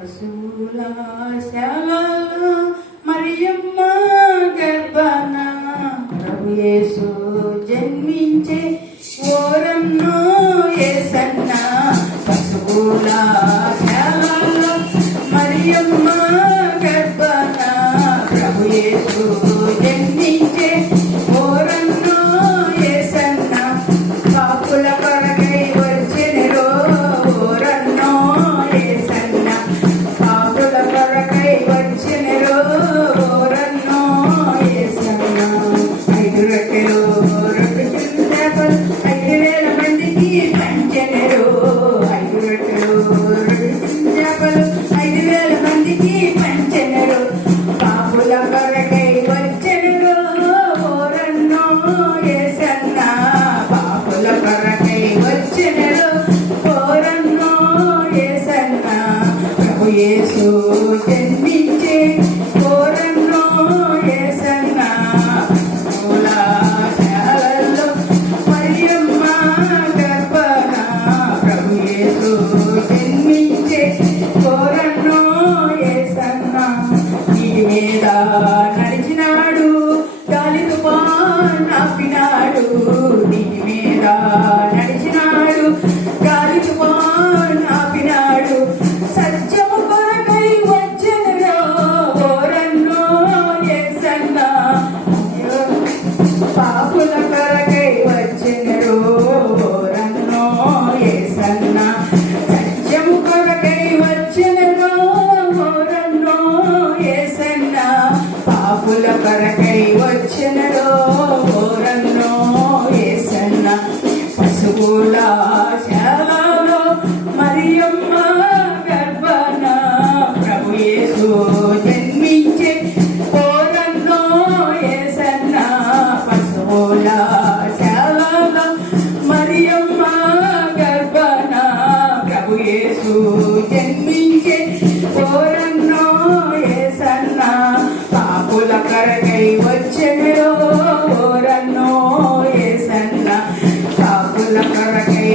పశువులాశలు మరియమ్మ గర్భన ప్రభు యేసు జన్మించే ఓరన్నో ఏసన్న పశువులాశలు మరియమ్మ గర్భన ప్రభు యేసు యేసు జన్మించే కోరంలో యేసన్న మూలాశాలలో మరియమ్మ గర్భన యేసు జన్మించే కోరంలో యేసన్న ఇది మీద నడిచినాడు గాలి తుపాన్ కొరకై వచ్చినడో చెడో రన్నో ఏ సన్న కాపుల కొరకై